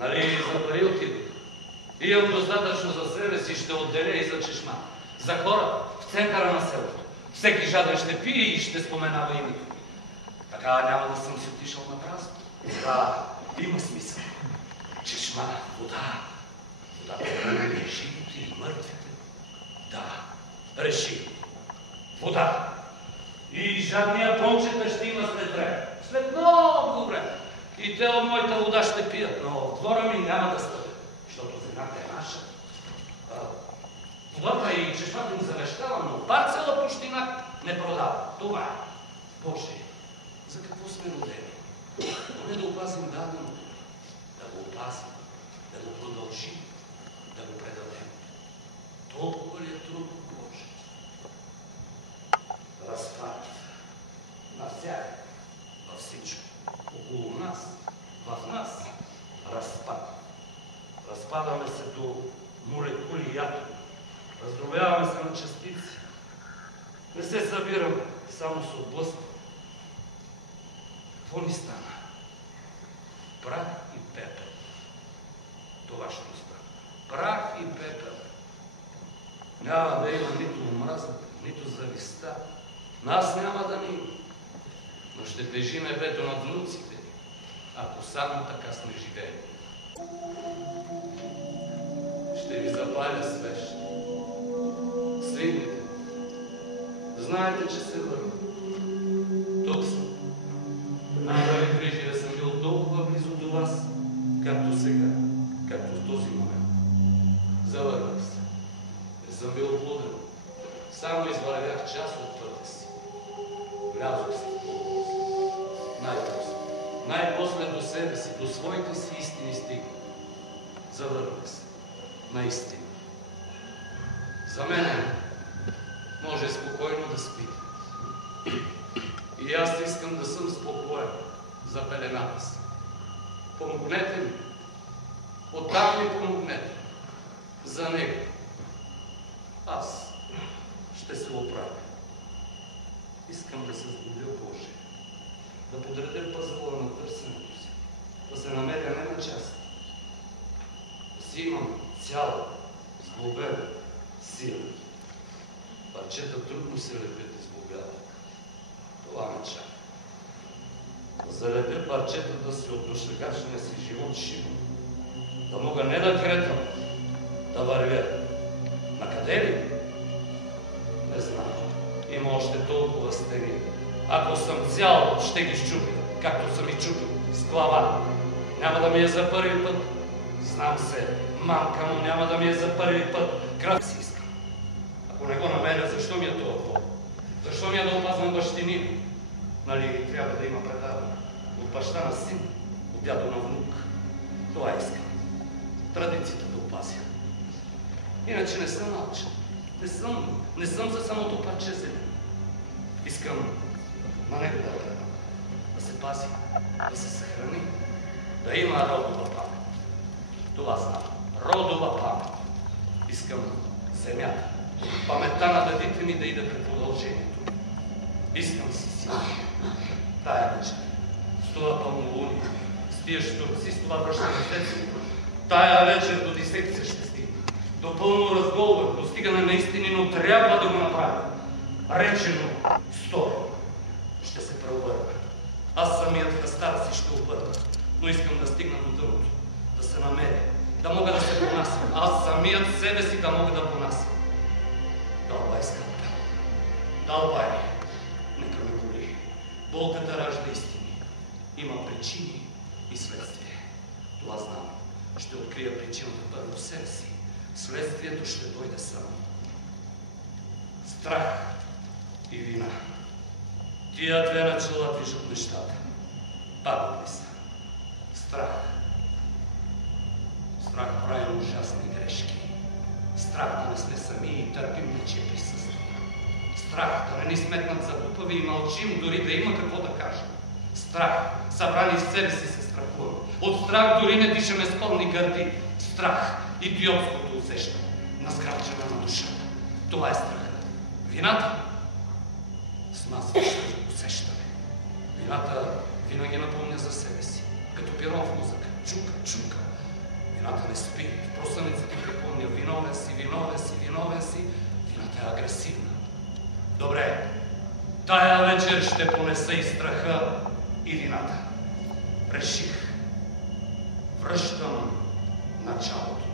Нали за пари отидох? Имам достатъчно за себе си, ще отделя и за чешма. За хората в центъра на селото. Всеки жаден ще пие и ще споменава името. Така няма да съм си отишъл на празно. Да, има смисъл. Чешма, вода. Водата храни живите и мъртвите. Да, реши. Вода. И жадния промчета ще има след време. След много време. И те от моята вода ще пият, но в двора ми няма да стъпят, защото земята е наша. Водата и чешмата ни завещава, но парцела пущина не продава. Това е. Боже, за какво сме родени? Поне да опазим даденото, да го опазим, да го продължим, да го предадем. Толкова ли е трудно, Боже? Разпад. Навсякъде. Във всичко. Около нас. В нас. Разпад. Разпадаме се до молекули и атоми. Раздробяваме се на частици. Не се събираме, само се отблъскваме. Какво ни стана? Прах и пепел. Това ще остане. Прах и пепел. Няма да има нито омразата, нито завистта. Нас няма да ни има. Но ще тежи небето над внуците, ако само така сме живели. Ще ви запаля свещ. Свидните. Знаете, че се върна. Тук съм. Най-добре грижи да съм бил толкова близо до вас, както сега, както в този момент. Завърнах се. Не съм бил блуден. Само извървях част от пътя си. Влязох се в полубост. Най-после. Най-после до себе си, до своите си истини стигна. Завърнах се. Наистина. За мен може спокойно да спите. И аз искам да съм спокоен за пелената си. Помогнете ми. Оттам ми помогнете. За него. Аз ще се оправя. Искам да се сгодя Боже. Да подредя пъзела на търсенето си. Да се намеря не на части. Да си имам цяла, сглобена сила. Парчета трудно се лепят из богата. Това ме чака. Да залепя парчетата си от досегашния си живот живо. Да мога не да кретам, да вървя. Накъде ли? Не знам. Има още толкова стени. Ако съм цял, ще ги щупя, както съм и чупил, с глава. Няма да ми е за първи път. Знам се, мамка му няма да ми е за първи път. Кръв си искам. Ако не го намеря, защо ми е това плод? Защо ми е да опазвам бащини? Нали трябва да има предаване? От баща на син, от дядо на внук. Това искам. Традицията да опазя. Иначе не съм научен. Не съм за самото парче земя. Искам на него да гледам, да се пази, да се съхрани, да има родова памет. Това знам. Родова памет. Искам земята, паметта на дедите ми да иде пред продължението. Искам си сина. Тая вечер, с това пълнолуние, с тия щурци, с това връщане в детството, тая вечер до дисекция ще стигне. До пълно разголване, достигане на истини, но трябва да го направя. Речено, сторено. Ще се преобърна. Аз самият хастар си ще обърна, но искам да стигна до дъното, да се намеря, да мога да се понасям. Аз самият себе си да мога да понасям. Дълбай, скъпа. Дълбай. Нека ме боли. Болката ражда истини. Има причини и следствие. Това знам. Ще открия причината първо в себе си. Следствието ще дойде само. Страх и вина. Тия две начала движат нещата. Падат ли са? Страх. Страх прави ужасни грешки. Страх да не сме сами и търпим нечие присъствие. Страх да не ни сметнат за глупави и мълчим, дори да има какво да кажем. Страх, събрани в себе си се страхуваме. От страх дори не дишаме с пълни гърди. Страх, идиотското усещане, наскрачена на душата. Това е страхът. Вината смазваща усещане. Вината винаги напомня за себе си. Като пирон в мозъка. Чука, чука. Вината не спи. В просъница ти припомня: виновен си, виновен си, виновен си. Вината е агресивна. Добре, тая вечер ще понеса и страха, и вината. Реших. Връщам началото.